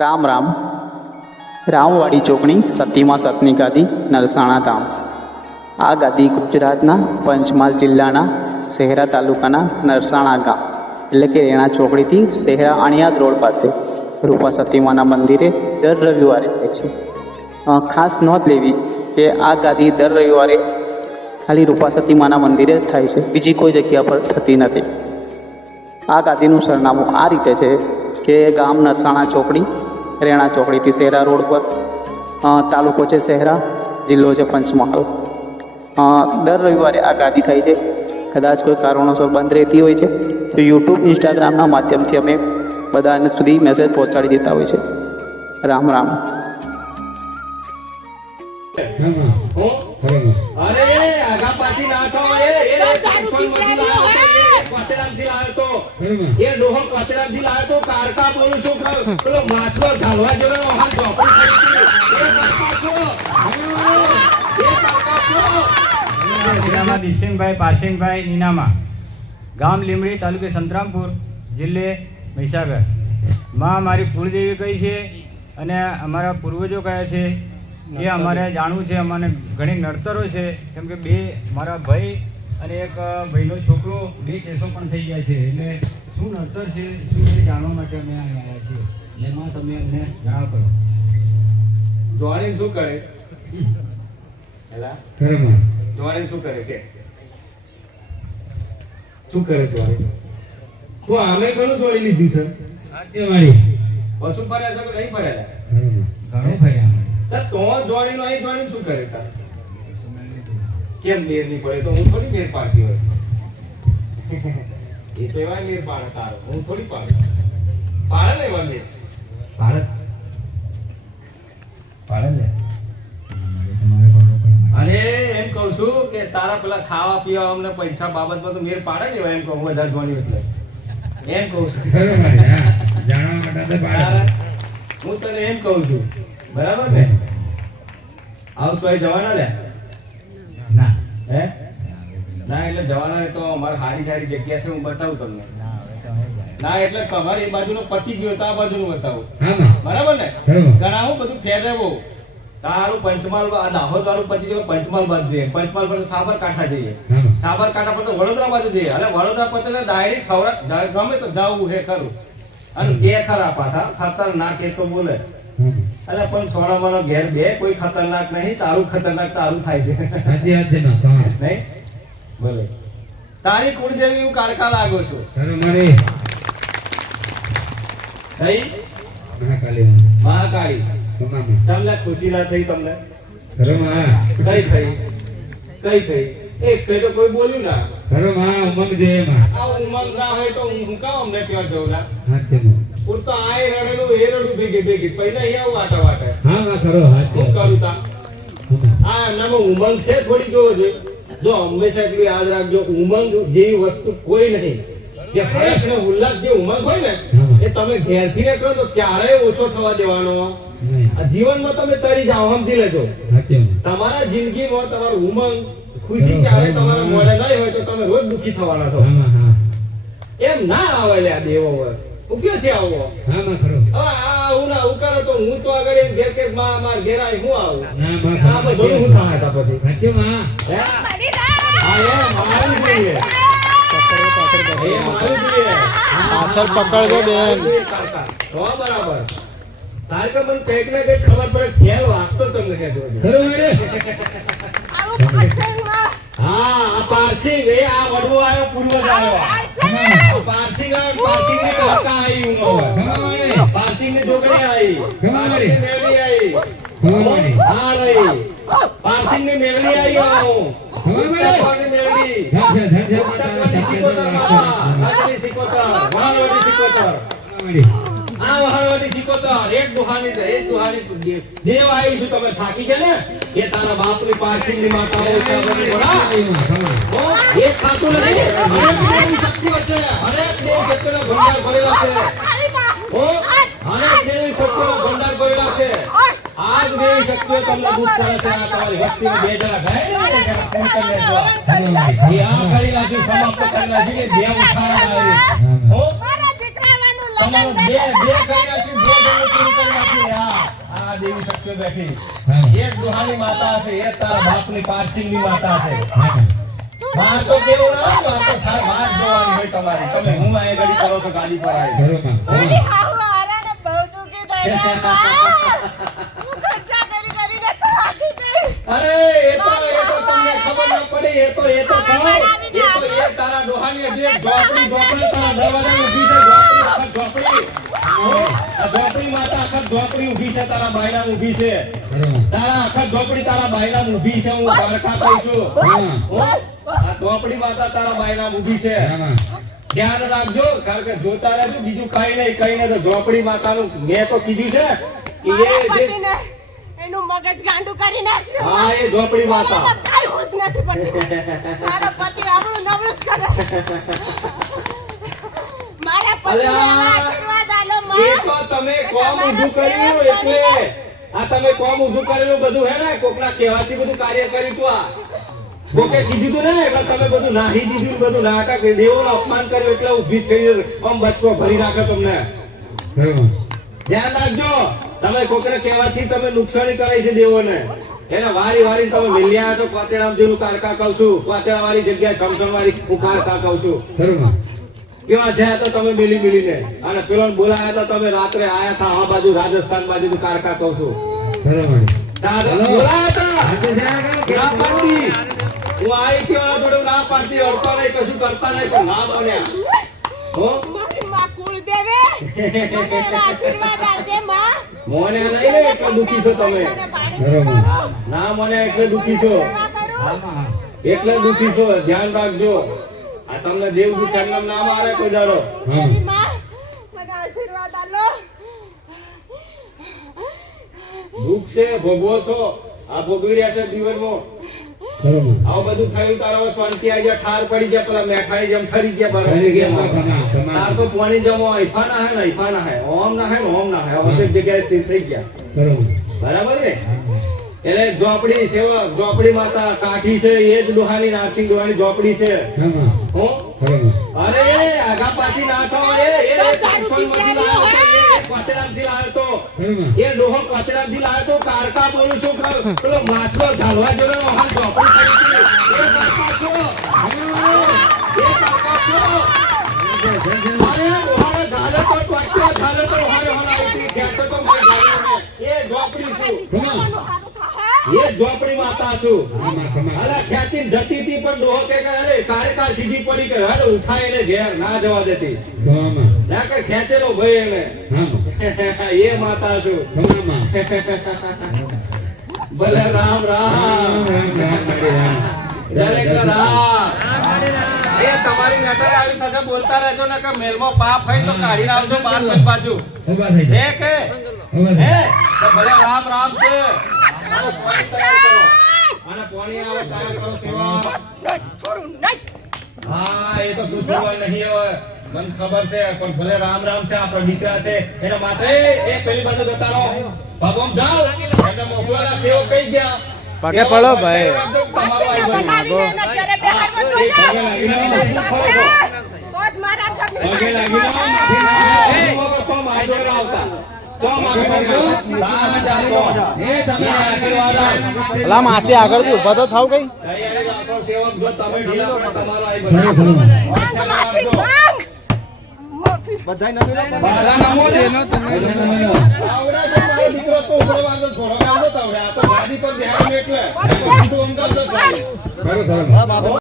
રામ રામ. રામવાડી ચોકણી સતીમાં સતની ગાદી, નરસાણા ગામ. આ ગાદી ગુજરાતના પંચમહાલ જિલ્લાના શહેરા તાલુકાના નરસાણા ગામ એટલે કે રેણા ચોકડીથી શહેરા અણિયાદ રોડ પાસે રૂપા સતીમાના મંદિરે દર રવિવારે થાય છે. ખાસ નોંધ લેવી કે આ ગાદી દર રવિવારે ખાલી રૂપા સતીમાના મંદિરે જ થાય છે, બીજી કોઈ જગ્યા પર થતી નથી. આ ગાદીનું સરનામું આ રીતે છે કે ગામ નરસાણા ચોકડી, રેણા ચોકડીથી શહેરા રોડ પર, તાલુકો છે શહેરા, જિલ્લો છે પંચમહાલ. દર રવિવારે આ ગાદી થાય છે. કદાચ કોઈ કારણોસર બંધ રહેતી હોય છે તો યુટ્યુબ, ઇન્સ્ટાગ્રામના માધ્યમથી અમે બધાને સુધી મેસેજ પહોંચાડી દેતા હોય છે. રામ રામ. અરે આગા પાછી ના થો એ કોતરામથી લાવ્યો તો એ ડોહો કોતરામથી લાવ્યો તો કારકા બોલું છું પેલો માછલો ઘાલવા જેવો હાથ ઝોપડી કરી દીપસિંહભાઈ પારસિંગભાઈ નીનામા, ગામ લીમડી, તાલુકે સંતરામપુર, જિલ્લે મહીસાગર. માં મારી કુળદેવી કઈ છે અને અમારા પૂર્વજો કયા છે એ અમારે જાણવું છે. અમને ઘણી નડતરો છે, કેમ કે બે મારા ભાઈ અને એક ભાઈનો છોકરો, બે કેસો પણ થઈ ગયા છે. એટલે શું નડતર છે શું એ જાણવા માટે અમે આવ્યા છીએ. એમાં તમે અમને જણાવ કરો. જોવાણી શું કરે જોવાણી શું કરે કે શું કરે જોવાણી? હું આમે ઘણું જોડી લીધી છે. ઓછું ફર્યા છે કે નહીં ફર્યા? ઘણું ફર્યા. તો જોડી નો અહીં જોડી શું કરે તાર? કેમ મેર નહીં પડે? તો હું થોડી મેર પાડતી હોય. એ તો એવા મેર પાડે તારો, હું થોડી પાડે. પાડે ને એવા મેર. પાડે ને. અરે એમ કહું છું કે તારા પેલા ખાવા પીવા અમને પૈસા બાબતમાં તો મેર પાડે ને એવા, એમ કહું વધારે જોડી એટલે એમ કહું છું. હું તને એમ કહું છું, બરાબર ને? આવું તો જવાના લે ના હે ના એટલે જવાના તો અમારે સારી સારી જગ્યા છે, હું બતાવું તમને. ના એટલે તમારે એ બાજુનો પતી ગયો તો આ બાજુનું બતાવું, બરાબર ને? ઘણા હું બધું ફેરવો તારું પંચમહાલ, આ દાહોદ વાળું પતી ગયું, પંચમહાલ બાજુ જઈએ, પંચમહાલ પર સાબરકાંઠા જઈએ, સાબરકાંઠા પર તો વડોદરા બાજુ જઈએ. અને વડોદરા પર ડાયરેક્ટ સૌરાષ્ટ્ર ગમે તો જવું છે ખરું. અને કે ખરા પાછા ખતરનાક એ તો બોલે. અરે પણ સોનામાનો ઘેર બે કોઈ ખતરનાક નહીં, તારું ખતરનાક તારું થાય છે નહીં બોલે. તારી કુળદેવી હું કાળકા લાગો છું. મહાકાળી તમને ખુશી ના થઈ? તમને કઈ થઈ? કઈ થઈ? એક કઈ તો કોઈ બોલ્યું ના. આ ઉમંગ ના હોય તો હું કામ અમને ક્યાં જવું ના? હું તો આ રડેલું એ રડું ભેગી ભેગી પહેલા અહીંયા આવું વાટા હું કરું તા. આ એમનામાં ઉમંગ છે થોડી જોવો છે. જો હંમેશા એટલું યાદ રાખજો, ઉમંગ જેવી વસ્તુ કોઈ નહીં. જે હર્ષ ને ઉલ્લાસ જે ઉમંગ હોય ને એ તમે ઘેરથી ને કરો તો ક્યારેય ઓછો થવા દેવાનો જીવનમાં તમે તરી જાઓ, સમજી લેજો. તમારા જિંદગીમાં તમારું ઉમંગ, ખુશી ક્યારે તમારા મોઢે નહીં હોય તો તમે રોજ દુઃખી થવાના છો. એમ ના આવે લે આ દેવો હોય ક્યાંથી આવો? આવું ના આવું કરો તો હું તો આગળ એમ ઘેર કે માર ઘેર આવી હું આવું. આ બધું હું થાય હતા પછી પાછળ પકડજો બેન. બરાબર. તારે તો મને કઈક ને કઈક ખબર પડે. ખેલ વાગતો તમને કે હા આ પારસિંગ એ આ વડવો આવ્યો, પૂર્વજ આવ્યો. પારસિંગ આવ્યો, પારસિંગ ની કાકા આવી, પારસિંગ ની છોકરી આવી, પારસિંગ મેળવી આવી. હા રહી પારસિંગ ની મેળવી આવી. તમે થાકી છે ને એ તારા બાપ ની પાર્કિંગ ની માતા એ ખાતું નથી. શક્તિઓ છે, અનેક દેવી શક્તિઓના ભંડાર ભરેલા છે. અનેક દેવી શક્તિઓના ભંડાર ભરેલા છે. આજ દેવી શક્તિઓ તમને દુઃખ કરે છે. આ તમારી વ્યક્તિને બે જણા સમાપ્ત કરી નાખ્યું કે બે ઉઠાડા તમારું બે કરી નાખ્યું, બે જણ પૂરું કરી દેવી શક્તિઓ બેઠી. હા. એક દુહાની માતા છે, એક તારા બાપની પારસીની માતા છે. હા. માં તો કેવું ના હોય, માં તો સારી વાત જોવાની હોય તમારી. તમે હું આ ઘડી કરો છો ગાડી પર આવી. ઘરમાં. મારી હાહુ હારાને બહુ દુખી થઈ ગઈ માં. હું ખર્ચા કરીને તો થાકી ગઈ. અરે એ તો તમને ખબર ના પડી. એ તો કહો. એ તારા દુહાની જે ઝોપડી તારા દરવાજામાં ઊભી છે. ઝોપડી આ ઝોપડી માતા આખા ઝોપડી ઊભી છે, તારા બાયણા ઊભી છે. ઘરમાં. તારા આખા ઝોપડી તારા બાયણા ઊભી છે. હું બારકા કહું છું. હા. આ ઝોપડી માતા તારા બાયણા ઊભી છે. હા. ધ્યાન રાખજો, કારણ કે જોતા રહેજો. બીજું કઈ નહીં તો ઝોપડી માતાનું મેં તો કીધું છે કે મારા એ જે પતિને એનું મગજ ગાંડું કરી નાખ્યું. હા એ ઝોપડી માતા. મને કાંઈ હોશ નથી પડતી. મારો પતિ આપણું નવરું જ કરે. મારા પતિને આશીર્વાદ આલો માં. એ તો તમે કોમ ઊભું કર્યું એટલે આ તમે કોમ ઊભું કરેલું બધું હે ને કોકના કહેવાથી બધું કાર્ય કર્યું તું. આ કોકે કીધું તું ને એટલે તમે બધું નાહી દીધું, બધું નાટક દેવોનું અપમાન કર્યું એટલે ઊભી થઈ ગઈ. આમ બચકો ભરી રાખે તમને. ઘરમાં. ધ્યાન રાખજો, તમે કોકને કહેવાથી તમે નુકસાની કરાઈ છે દેવોને. એને વારી તમે મિલ્યા તો કોતેરામજીનું કારકા કહું છું. કોતેરા વાળી જગ્યાએ સમસણ વાળી હું કારકા કહું છું. ઘરમાં. કેવા છે તો તમે મિલીને અને પેલો બોલાયા તો તમે રાત્રે આયા હતા આ બાજુ રાજસ્થાન બાજુ કારકા કહું છું. ઘરમાં. બોલાયા હતા ના પાડતી. હું આવી કે થોડું ના પાડતી, અડતો નહીં, કશું કરતા નહીં, પણ ના બન્યા. હો મારી માં કુળદેવે મને એના આશીર્વાદ આપજે માં. મોને નહીં ને એટલે દુખી છો તમે. ઘરમાં. ના મને એટલે દુખી છો, હા. એટલે દુખી છો. ધ્યાન રાખજો, આ તમને દેવ દુખાન નામ આવે કોઈ દાડો. મારી માં મને આશીર્વાદ આલો. દુઃખ છે ભોગવો છો, આ ભોગવી રહ્યા છે જીવનમાં. ઘરમાં. આવું બધું થયું તારો શાંતિ આવી જાય, ઠાર પડી જાય, પેલા મેઠાઈ જેમ ફરી ગયા બરાબર. ફરી ગયા તમામ. તાર તો પાણી જમો હૈફા ના હે ને હૈફા ના હે, ઓમ ના હે ને ઓમ ના હે, હવે એક જગ્યાએ સ્થિર થઈ ગયા. ઘરમાં. બરાબર ને? એટલે ઝોપડી સેવક, ઝોપડી માતા કાઠી છે, એ જ ડોહાની નાસિંગ ડોહાની ઝોપડી છે. ઘરમાં. હો ઘરમાં. અરે આગા પાછી ના થાવ. એ કોતેરામથી લાવ્યો તો. ઘરમાં. એ ડોહો કોતેરામથી લાવ્યો તો. કારકા બોલું છું કે પેલો માછલો ઝાલવા જેવો હાલ ઝોપડી થઈ ગઈ. એ કારકા છો. એ કારકા છો. અરે ડોહાને ઝાલે તો ટોટ્યો, ઝાલે તો હારે હલાવી ખેંચો તો મેં ઝાલ્યો ને. એ ઝોપડી છું. ખાવાનું સારું થાય. એ ઝોપડી માતા છું. ઘરમાં. અલા ખેંચી જતી હતી પણ ડોહો કે અરે કારકા સીધી પડી કે હાલ ઉઠાય એને ઘેર ના જવા દેતી. ઘરમાં. ના કે ખેંચેલો ભાઈ એને. હા. એ માતા છું. ઘરમાં. ભલે રામ રામ. દરેક રામ. એ તમારી નજરે આવી થશે, બોલતા રહેજો ને કે મેલમાં પાપ હોય તો કાઢીને આવજો બાર પછી પાછું. ઉભા થઈ હે જાઓ. કે ઉભા હે થઈ તો ભલે રામ રામ છે. આને પાણી તૈયાર કરો. આને પાણી આવે તૈયાર કરો સેવા. છોડું નહીં. હા એ તો દુશ્મન નહીં હોય, મને ખબર છે, પણ ભલે રામ રામ છે, આપણા દીકરા છે એના માટે એ પેલી બાજુ જતા રહો. બાબોમ જાઓ, એમને મોકલેલા સેવો કઈ ગયા. પગે પડો ભાઈ. તમારો આઈ બની. બતાવીને એના ઘરે બેહાડવા એ પગે લાગીને માફી માંગો. તો જ મારા ઘરની પગે લાગીને માફી માંગો. તો મારી જોડે આવતા. તો માફી માંગો. સામે જાઓ. એ તમને આશીર્વાદ આપો. પેલા માસી આગળથી ઊભા તો થાવ કઈ. જય આપણો સેવક જો તમે ઢીલા પડે તમારો આઈ બની. માંગ, માફી માંગ. માફી. બારા નામો દે નો તમે. આવડા તો મારો દીકરો તો ઉભરો વાળો ઘોડો વાળો તો આવડે. આ તો ગાડી પર બેહાડીને એટલે. તો સીધું અંગલ તો થાય. ઘરમાં.